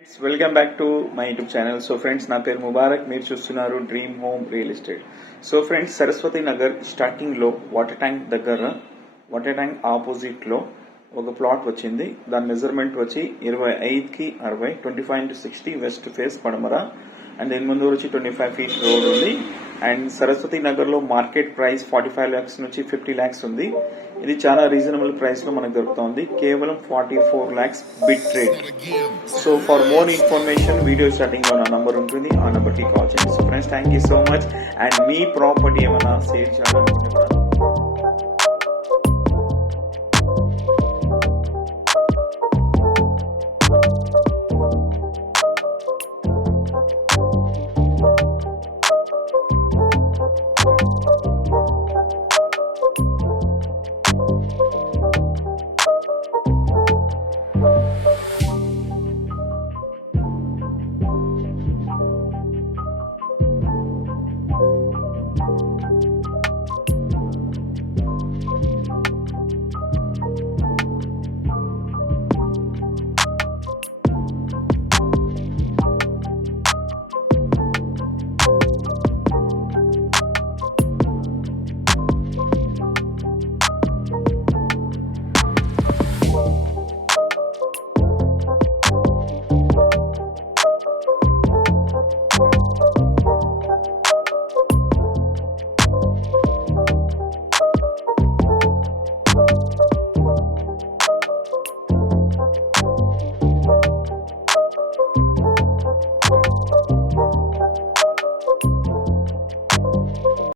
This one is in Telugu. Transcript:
Friends welcome back to my YouTube channel so friends నా పేరు ముబారక్. మీరు చూస్తున్నారు dream home real estate so friends Saraswati Nagar స్టార్టింగ్లో వాటర్ ట్యాంక్ దగ్గర వాటర్ ట్యాంక్ ఆపోజిట్లో ఒక ప్లాట్ వచ్చింది. దాని మెజర్మెంట్ వచ్చి ఇరవై ఐదుకి అరవై twenty five into sixty west face పడమర. అండ్ దీని ముందు వచ్చి ట్వంటీ ఫైవ్ ఫీట్ రోడ్ ఉంది. అండ్ సరస్వతి నగర్లో market price forty five lakhs నుంచి ఫిఫ్టీ ల్యాక్స్ ఉంది. ఇది చాలా రీజనబుల్ ప్రైస్లో మనకు దొరుకుతుంది. కేవలం forty four lakhs bit rate. So for more information video స్టార్టింగ్లో నా నంబర్ ఉంటుంది. ఆ నంబర్కి కాల్ చేయండి. So friends thank you so much and me property ఏమైనా సేల్ చేయాలనుకుంటే కూడా